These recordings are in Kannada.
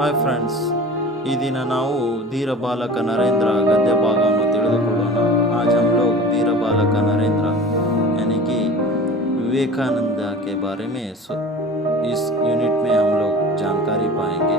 ಹಾಯ್ ಫ್ರೆಂಡ್ಸ್, ಈ ದಿನ ನಾವು धीर बालक नरेंद्र गद्य भागವನ್ನು ತಿಳಿದುಕೊಳ್ಳೋಣ। आज हम लोग धीर बालक नरेंद्र यानी कि विवेकानंद के बारे में इस यूनिट में हम लोग जानकारी पाएंगे।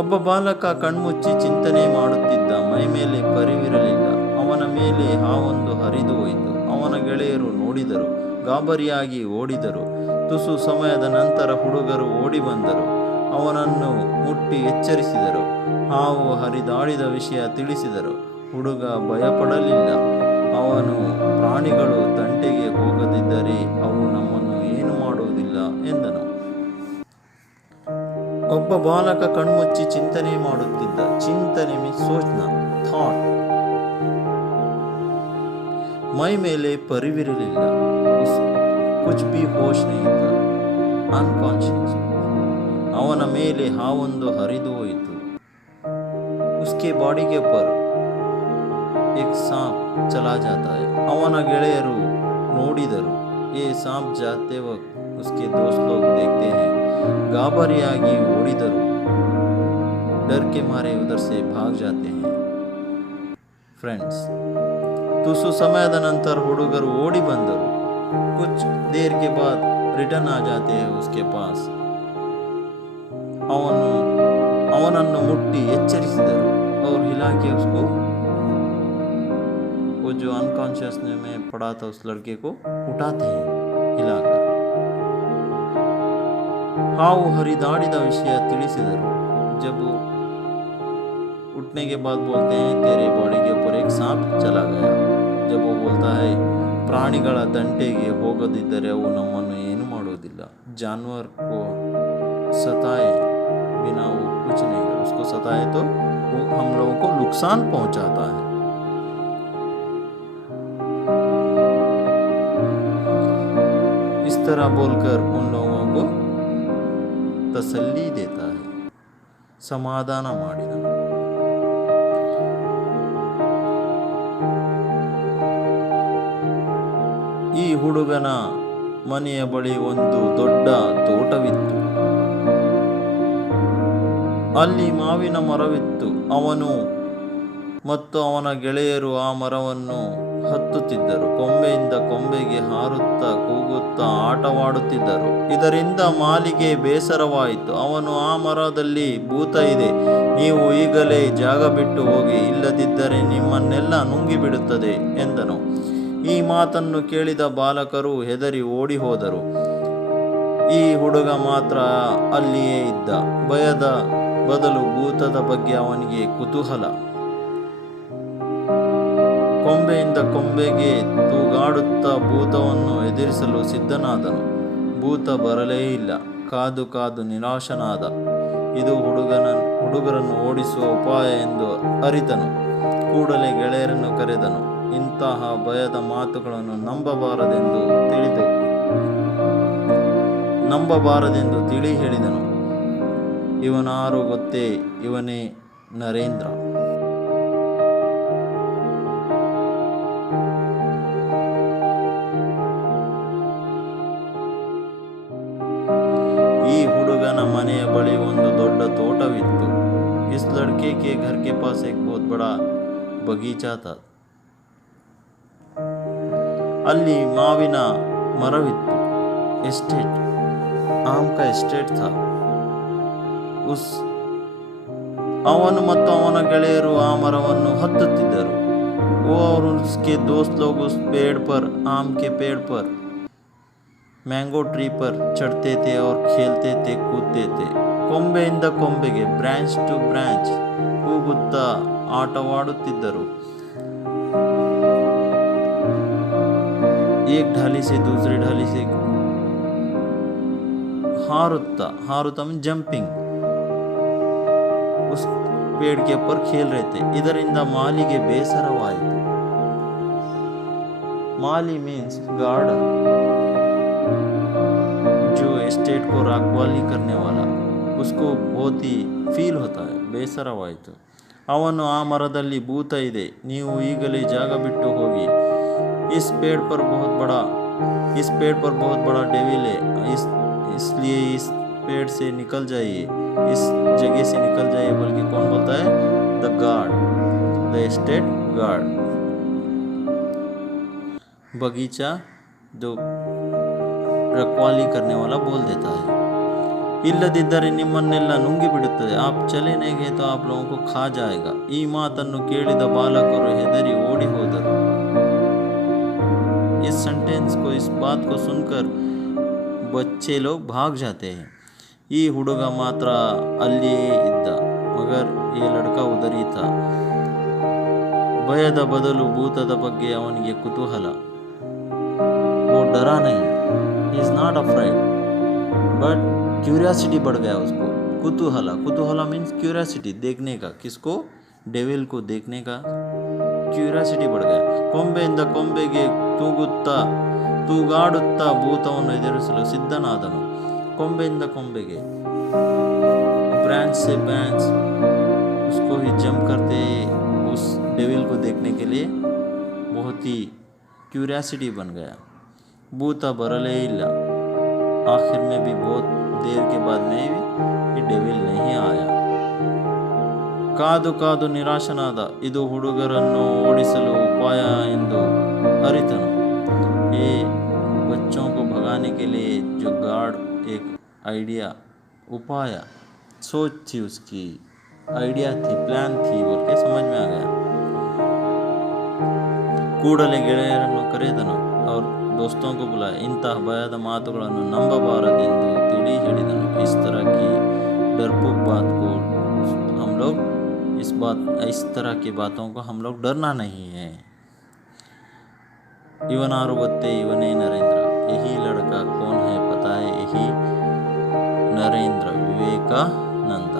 ಒಬ್ಬ ಬಾಲಕ ಕಣ್ಮುಚ್ಚಿ ಚಿಂತನೆ ಮಾಡುತ್ತಿದ್ದ। ಮೈ ಮೇಲೆ ಪರಿವಿರಲಿಲ್ಲ। ಅವನ ಮೇಲೆ ಹಾವೊಂದು ಹರಿದು ಹೋಯಿತು। ಅವನ ಗೆಳೆಯರು ನೋಡಿದರು, ಗಾಬರಿಯಾಗಿ ಓಡಿದರು। ತುಸು ಸಮಯದ ನಂತರ ಹುಡುಗರು ಓಡಿ ಬಂದರು, ಅವನನ್ನು ಮುಟ್ಟಿ ಎಚ್ಚರಿಸಿದರು, ಹಾವು ಹರಿದಾಡಿದ ವಿಷಯ ತಿಳಿಸಿದರು। ಹುಡುಗ ಭಯಪಡಲಿಲ್ಲ। ಅವನು ಪ್ರಾಣಿಗಳು ತಂಟೆಗೆ ಹೋಗದಿದ್ದರೆ ಅವು ನಮ್ಮನ್ನು ಏನು ಮಾಡುವುದಿಲ್ಲ ಎಂದನು। ಒಬ್ಬ ಬಾಲಕ ಕಣ್ಮುಚ್ಚಿ ಚಿಂತನೆ ಮಾಡುತ್ತಿದ್ದ। ಚಿಂತನೆ ಮೀನ್ಸ್ ಸೋಚನಾ, ಥಾಟ್। ಮೈ ಮೇಲೆ ಪರಿವಿರಲಿಲ್ಲ, कुछ भी होश नहीं था, अनकॉन्शियस। ಅವನ ಮೇಲೆ ಹಾವೊಂದು ಹರಿದು ಹೋಯಿತು। उसके बॉडी के ऊपर एक सांप चला जाता है। ಅವನ ಗೆಳೆಯರು ನೋಡಿದರು। ये सांप जाते वक्त उसके दोस्त लोग देखते हैं, ಗಾಬರಿಯಾಗಿ ಓಡಿದರು। डर के मारे उधर से भाग जाते हैं। फ्रेंड्स, ತುಸು ಸಮಯದ ನಂತರ ಹುಡುಗರು ಓಡಿ ಬಂದರು। कुछ देर के बाद रिटर्न आ जाते हैं उसके पास। ಅವನನ್ನು ಮುಟ್ಟಿ ಎಚ್ಚರಿಸಿದರು और हिला के उसको, वो जो अनकॉन्शियस में पड़ा था उस लड़के को उठाते हैं हिलाकर। ಹಾವು ಹರಿದಾಡಿದ ವಿಷಯ ತಿಳಿಸಿದರು। जब उठने के बाद बोलते हैं तेरे बॉडी के ऊपर एक सांप चला गया। जब वो बोलता है ಪ್ರಾಣಿಗಳ ತಂಟೆಗೆ ಹೋಗದಿದ್ದರೆ ಅವು ನಮ್ಮನ್ನು ಏನು ಮಾಡುವುದಿಲ್ಲ। जानवर को सताए बिना वो कुछ नहीं कर, उसको सताए तो वो हम लोगों को नुकसान पहुंचाता है। इस तरह बोलकर उन लोगों को तसल्ली देता है, समाधान ಮಾಡಿದನು। ಈ ಹುಡುಗನ ಮನೆಯ ಬಳಿ ಒಂದು ದೊಡ್ಡ ತೋಟವಿತ್ತು। ಅಲ್ಲಿ ಮಾವಿನ ಮರವಿತ್ತು। ಅವನು ಮತ್ತು ಅವನ ಗೆಳೆಯರು ಆ ಮರವನ್ನು ಹತ್ತುತ್ತಿದ್ದರು। ಕೊಂಬೆಯಿಂದ ಕೊಂಬೆಗೆ ಹಾರುತ್ತಾ ಕೂಗುತ್ತಾ ಆಟವಾಡುತ್ತಿದ್ದರು। ಇದರಿಂದ ಮಾಲಿಗೆ ಬೇಸರವಾಯಿತು। ಅವನು, ಆ ಮರದಲ್ಲಿ ಭೂತ ಇದೆ, ನೀವು ಈಗಲೇ ಜಾಗ ಬಿಟ್ಟು ಹೋಗಿ, ಇಲ್ಲದಿದ್ದರೆ ನಿಮ್ಮನ್ನೆಲ್ಲ ನುಂಗಿಬಿಡುತ್ತದೆ ಎಂದನು। ಈ ಮಾತನ್ನು ಕೇಳಿದ ಬಾಲಕರು ಹೆದರಿ ಓಡಿ ಹೋದರು। ಈ ಹುಡುಗ ಮಾತ್ರ ಅಲ್ಲಿಯೇ ಇದ್ದ। ಭಯದ ಬದಲು ಭೂತದ ಬಗ್ಗೆ ಅವನಿಗೆ ಕುತೂಹಲ। ಕೊಂಬೆಯಿಂದ ಕೊಂಬೆಗೆ ತೂಗಾಡುತ್ತಾ ಭೂತವನ್ನು ಎದುರಿಸಲು ಸಿದ್ಧನಾದನು। ಭೂತ ಬರಲೇ ಇಲ್ಲ। ಕಾದು ಕಾದು ನಿರಾಶನಾದ। ಇದು ಹುಡುಗರನ್ನು ಓಡಿಸುವ ಉಪಾಯ ಎಂದು ಅರಿತನು। ಕೂಡಲೇ ಗೆಳೆಯರನ್ನು ಕರೆದನು। ಇಂತಹ ಭಯದ ಮಾತುಗಳನ್ನು ನಂಬಬಾರದೆಂದು ತಿಳಿ ಹೇಳಿದನು। ಇವನಾರು ಗೊತ್ತೇ? ಇವನೇ ನರೇಂದ್ರ। ಈ ಹುಡುಗನ ಮನೆಯ ಬಳಿ ಒಂದು ದೊಡ್ಡ ತೋಟವಿತ್ತು। इस लड़के के घर के पास एक बहुत बड़ा बगीचा था। ಅಲ್ಲಿ ಮಾವಿನ ಮರವಿತ್ತು। ಎಸ್ಟೇಟ್, ಆಮ್ ಕಾ ಎಸ್ಟೇಟ್ ಥಾ। ಅವನು ಮತ್ತು ಅವನ ಗೆಳೆಯರು ಆ ಮರವನ್ನು ಹತ್ತುತ್ತಿದ್ದರು। वो और उसके दोस्त लोग उस पेड़ पर, आम के पेड़ पर, मैंगो ट्री पर चढ़ते थे और खेलते थे, कूदते थे। ಕೊಂಬೆಯಿಂದ ಕೊಂಬೆಗೆ, ಬ್ರಾಂಚ್ ಟು ಬ್ರಾಂಚ್, ಕೂಗುತ್ತಾ ಆಟವಾಡುತ್ತಿದ್ದರು। एक ढाली से दूसरी ढाली से हारुत्ता में जंपिंग, उस पेड़ के ऊपर खेल रहे थे। ಇದರಿಂದ ಮಾಲಿಗೆ ಬೇಸರವಾಯಿತು। माली मीन्स गार्डन, जो एस्टेट को रखवाली करने वाला, उसको बहुत ही फील होता है। ಬೇಸರವಾಯಿತು। ಅವನು, ಆ ಮರದಲ್ಲಿ ಭೂತ ಇದೆ, ನೀವು ಈಗಲೇ ಜಾಗ ಬಿಟ್ಟು ಹೋಗಿ, इस पेड़ पर बहुत बड़ा इस पेड़ पर बहुत बड़ा डेविल है, इसलिए इस पेड़ से निकल जाइए, इस जगह से निकल जाइए, बल्कि कौन बोलता है? The guard, the state guard. बगीचा जो रखवाली करने वाला बोल देता है, ಇಲ್ಲದಿದ್ದರೆ ನಿಮ್ಮನ್ನೆಲ್ಲ ನುಂಗಿ ಬಿಡುತ್ತದೆ, आप चले नहीं गए तो आप लोगों को खा जाएगा। ಈ ಮಾತನ್ನು ಕೇಳಿದ ಬಾಲಕರು ಹೆದರಿ ಓಡಿ ಹೋದರು। इस सेंटेंस को, इस बात को सुनकर बच्चे लोग भाग जाते हैं। ಈ ಹುಡುಗ ಮಾತ್ರ ಅಲ್ಲಿಯೇ ಇದ್ದ, ಮಗರ್ ये लड़का उधर ही था। ಭಯದ ಬದಲು ಭೂತದ ಬಗ್ಗೆ ಅವನಿಗೆ ಕುತೂಹಲ। वो डरा नहीं, he is not afraid, but curiosity बढ़ गया उसको। कुतूहला मीन्स क्यूरियासिटी, देखने का, किसको? डेविल को देखने का ಕ್ಯೂರಿಯಾಸಿಟಿ बढ़ गया। ಕೊಂಬೆಯಿಂದ ಕೊಂಬೆಗೆ ತೂಗಾಡುತ್ತಾ ಭೂತವನ್ನು ಎದುರಿಸಲು ಸಿದ್ಧನಾದನು। ಕೊಂಬೆಯಿಂದ ಕೊಂಬೆಗೆ, ब्रांच से ब्रांच, उसको ही जंप करते उस डेविल को देखने के लिए बहुत ही क्यूरियासिटी बन गया। भूत बरले ಇಲ್ಲ, आखिर में भी बहुत देर के बाद में ये डेविल नहीं आया। ಕಾದು ಕಾದು ನಿರಾಶನಾದ, ಇದು ಹುಡುಗರನ್ನು ಓಡಿಸಲು ಉಪಾಯ ಎಂದು ಅರಿತನು। ये बच्चों को भगाने के लिए जो गार्ड एक आइडिया, उपाय, सोच थी, उसकी आइडिया थी, प्लान थी, बोल के समझ में आ गया। ಕೂಡಲೇ ಗೆಳೆಯರನ್ನು ಕರೆದನು और दोस्तों को बुलाया। ಇಂತಹ ಭಯದ ಮಾತುಗಳನ್ನು ನಂಬಬಾರದೆಂದು ತಿಳಿ ಹೇಳಿದನು। इस तरह की डरपोक बात को हम लोग, इस तरह की बातों को हम लोग डरना नहीं है। ಇವನಾರು ಗೊತ್ತೇ? ಇವನೇ नरेंद्र। यही लड़का कौन है पता है? यही नरेंद्र, विवेकानंद।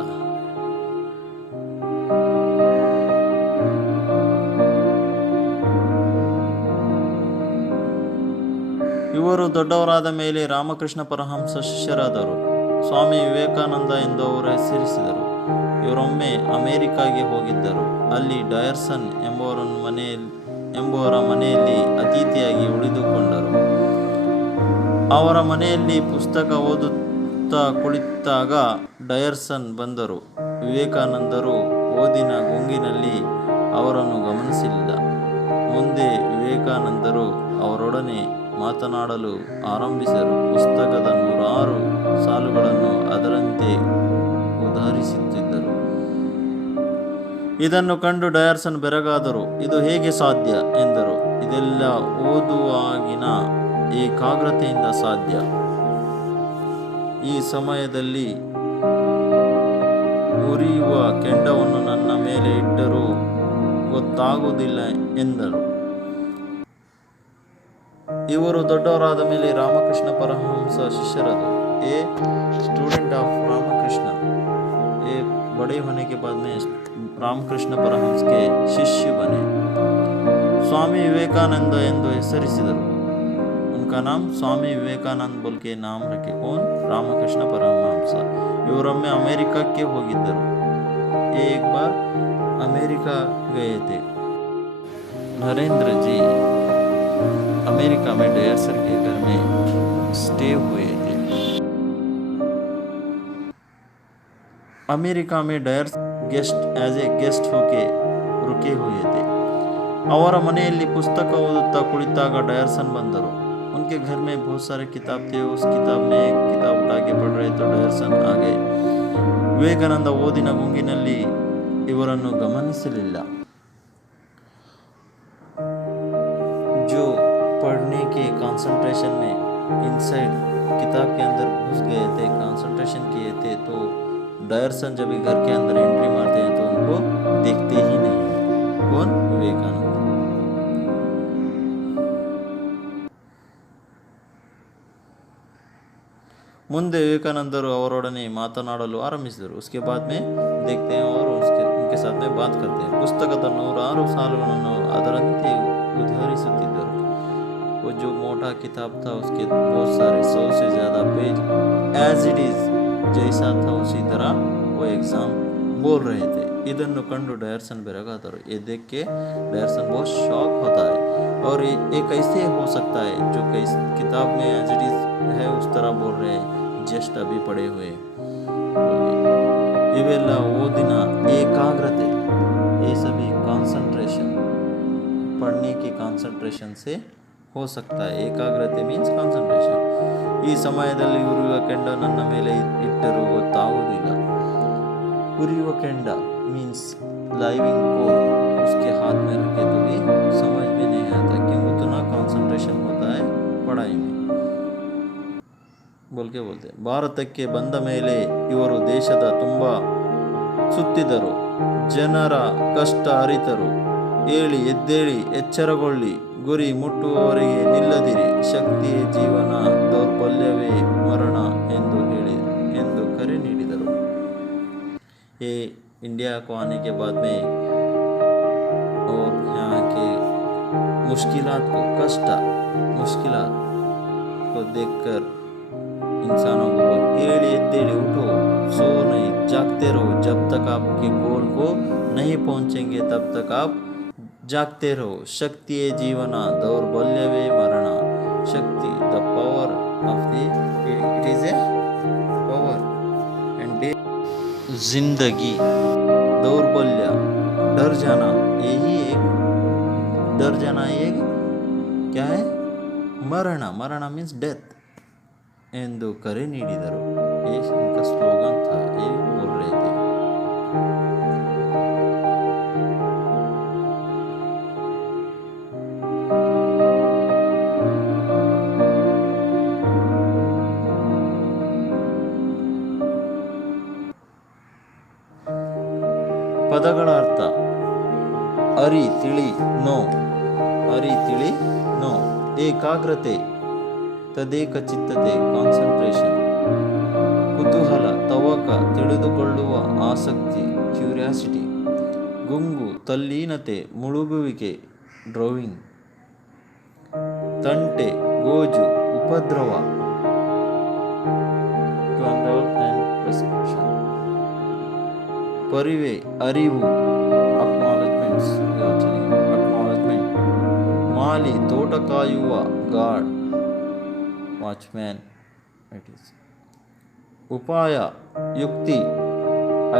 ಇವರು ದೊಡ್ಡವರಾದ ಮೇಲೆ ರಾಮಕೃಷ್ಣ ಪರಮಹಂಸ ಶಿಷ್ಯರಾದರು। ಸ್ವಾಮಿ ವಿವೇಕಾನಂದ ಎಂದು ಅವರು ಹೆಸರಿಸಿದರು। ಇವರೊಮ್ಮೆ ಅಮೆರಿಕಾಗೆ ಹೋಗಿದ್ದರು। ಅಲ್ಲಿ ಡಯರ್ಸನ್ ಎಂಬುವರ ಮನೆಯಲ್ಲಿ ಅತಿಥಿಯಾಗಿ ಉಳಿದುಕೊಂಡರು। ಅವರ ಮನೆಯಲ್ಲಿ ಪುಸ್ತಕ ಓದುತ್ತಾ ಕುಳಿತಾಗ ಡಯರ್ಸನ್ ಬಂದರು। ವಿವೇಕಾನಂದರು ಓದಿನ ಗುಂಗಿನಲ್ಲಿ ಅವರನ್ನು ಗಮನಿಸಲಿಲ್ಲ। ಮುಂದೆ ವಿವೇಕಾನಂದರು ಅವರೊಡನೆ ಮಾತನಾಡಲು ಆರಂಭಿಸಿದರು। ಪುಸ್ತಕದ 106 ಸಾಲುಗಳನ್ನು ಅದರಂತೆ ಉದಾಹರಿಸುತ್ತಿದ್ದರು। ಇದನ್ನು ಕಂಡು ಡಯರ್ಸನ್ ಬೆರಗಾದರು। ಇದು ಹೇಗೆ ಸಾಧ್ಯ ಎಂದರು। ಇದೆಲ್ಲ ಓದುವಾಗಿನ ಏಕಾಗ್ರತೆಯಿಂದ ಸಾಧ್ಯ। ಈ ಸಮಯದಲ್ಲಿ ಉರಿಯುವ ಕೆಂಡವನ್ನು ನನ್ನ ಮೇಲೆ ಇಟ್ಟರೂ ಗೊತ್ತಾಗುವುದಿಲ್ಲ ಎಂದರು। ಇವರು ದೊಡ್ಡವರಾದ ಮೇಲೆ ರಾಮಕೃಷ್ಣ ಪರಮಹಂಸ ಶಿಷ್ಯರಾದರು। ए स्टूडेंट ऑफ रामकृष्ण, ये बड़े होने के बाद में रामकृष्ण परमहंस के शिष्य बने। स्वामी विवेकानंद ಎಂದು ಹೆಸರಿಸಿದರು। उनका नाम स्वामी विवेकानंद बोल के नाम रखे। कौन? रामकृष्ण परमहंस। ಇವರೊಮ್ಮೆ ಅಮೆರಿಕಕ್ಕೆ ಹೋಗಿದ್ದರು। एक बार अमेरिका गए थे। नरेंद्र जी अमेरिका में डयर्सन के घर में स्टे हुए थे। अमेरिका में डयर्सन एज ए गेस्ट होके रुके हुए थे। ಅವರ ಮನೆಯಲ್ಲಿ ಪುಸ್ತಕ ಓದುತ್ತಾ ಕುಳಿತಾಗ ಡಯರ್ಸನ್ ಬಂದರು। उनके घर में बहुत सारे किताब थे। उस किताब में एक किताब उठा के पढ़ रहे तो ಡಯರ್ಸನ್ आ गए। ವಿವೇಕಾನಂದ ಓದಿನ ಗುಂಗಿನಲ್ಲಿ ಇವರನ್ನು ಗಮನಿಸಲಿಲ್ಲ। जो पढ़ने के कंसंट्रेशन में इनसाइड किताब के अंदर घुस गए थे, कंसंट्रेशन किए थे, तो डयर्सन जब घर के अंदर एंट्री मारते हैं तो उनको देखते ही नहीं है। कौन? विवेकानंद। ಮುಂದೆ ವಿವೇಕಾನಂದರು ಅವರೊಡನೆ ಮಾತನಾಡಲು ಆರಂಭಿಸಿದರು। उसके बाद में देखते हैं और उनके साथ में बात करते हैं। ಪುಸ್ತಕದ 106 ಸಾಲುಗಳನ್ನು ಅದರಂತೆ उद्धरिಸುತ್ತಿದ್ದರು। वो जो मोटा किताब था उसके बहुत सारे 100 से ज़्यादा पेज एज इट इज़ जैसा था उसी तरह वो एग्ज़ाम बोल रहे थे। ಇದನ್ನು ಕಂಡು ಡयर्सन ಬೆರಗಾದರು. ये देख के डयर्सन बहुत शॉक होता है और ये कैसे हो सकता है जो किताब में एज इट इज है उस तरह बोल रहे हैं, जस्ट अभी पढ़े हुए. ಇವೆಲ್ಲ ಓದಿನ ಏಕಾಗ್ರತೆ, ये सभी कंसंट्रेशन, पढ़ने की कंसंट्रेशन से हो सकता है. ಏಕಾಗ್ರತೆ ಮೀನ್ಸ್ ಕಾನ್ಸಂಟ್ರೇಷನ್. ಈ ಸಮಯದಲ್ಲಿ ಉರಿಯುವ ಕೆಂಡ ನನ್ನ ಮೇಲೆ ಇಟ್ಟರೂ ಗೊತ್ತಾಗುವುದಿಲ್ಲ. उरियुव केंडा मीन्स लाइविंग कोल उसके हाथ में रखे तो भी समझ में नहीं आता क्योंकि उतना कंसंट्रेशन होता है पढ़ाई में. बोल के बोलते ಭಾರತಕ್ಕೆ ಬಂದ ಮೇಲೆ ಇವರು ದೇಶದ ತುಂಬ ಸುತ್ತಿದರು, ಜನರ ಕಷ್ಟ ಅರಿತರು. ಏಳಿ ಎದ್ದೇಳಿ ಎಚ್ಚರಗೊಳ್ಳಿ, ಗುರಿ ಮುಟ್ಟುವವರೆಗೆ ನಿಲ್ಲದಿರಿ, ಶಕ್ತಿಯೇ ಜೀವನ, ದೌರ್ಬಲ್ಯವೇ ಮರಣ ಎಂದು ಕರೆ ನೀಡಿದರು. ये इंडिया को आने के बाद में और यहाँ के मुश्किलात को देखकर इंसानों को एड़ी एद्देड़ी उठो, सो नहीं, जागते रहो. जब तक आपके गोल को नहीं पहुँचेंगे तब तक आप जागते रहो. शक्ति है जीवना, दौर्बल्यवे मरण. शक्ति the power of the it is a power and जिंदगी. दौर्बल्य डर जाना, यही एक डर जाना एक क्या है, मरण मीन्स डेथ ಎಂದು ಕರೆ ನೀಡಿದರು. ये इनका स्लोगन था, ये बोल रहे थे. ಪದಗಳ ಅರ್ಥ ಅರಿ ತಿಳಿ ನೋ, ಏಕಾಗ್ರತೆ ತದೇಕ ಚಿತ್ತತೆ ಕಾನ್ಸಂಟ್ರೇಷನ್, ಕುತೂಹಲ ತವಕ ತಿಳಿದುಕೊಳ್ಳುವ ಆಸಕ್ತಿ ಕ್ಯೂರಿಯಾಸಿಟಿ, ಗುಂಗು ತಲ್ಲೀನತೆ ಮುಳುಗುವಿಕೆ ಡ್ರೌವಿಂಗ್, ತಂಟೆ ಗೋಜು ಉಪದ್ರವ ಪರಿವೆ ಅರಿವು ಅಕ್ನಾಲೆಜ್ಮೆಂಟ್ಸ್, ಮಾಲಿ ತೋಟ ಕಾಯುವ ಗಾರ್ಡ್ ವಾಚ್ಮ್ಯಾನ್ ಇಟ್ ಈಸ್, ಉಪಾಯ ಯುಕ್ತಿ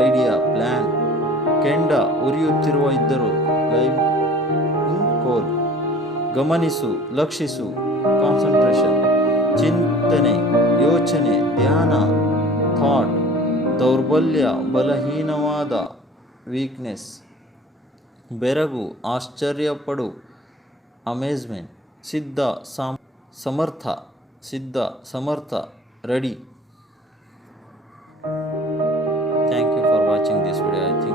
ಐಡಿಯಾ ಪ್ಲ್ಯಾನ್, ಕೆಂಡ ಉರಿಯುತ್ತಿರುವ ಇದ್ದರು ಲೈವ್ ಕೋಲ್, ಗಮನಿಸು ಲಕ್ಷಿಸು ಕಾನ್ಸಂಟ್ರೇಷನ್, ಚಿಂತನೆ ಯೋಚನೆ ಧ್ಯಾನ ಥಾಟ್, ದೌರ್ಬಲ್ಯ ಬಲಹೀನವಾದ ವೀಕ್ನೆಸ್, ಬೆರಗು ಆಶ್ಚರ್ಯಪಡು ಅಮೇಜ್ಮೆಂಟ್, ಸಿದ್ಧ ಸಮರ್ಥ ready. Thank you for watching this video. I think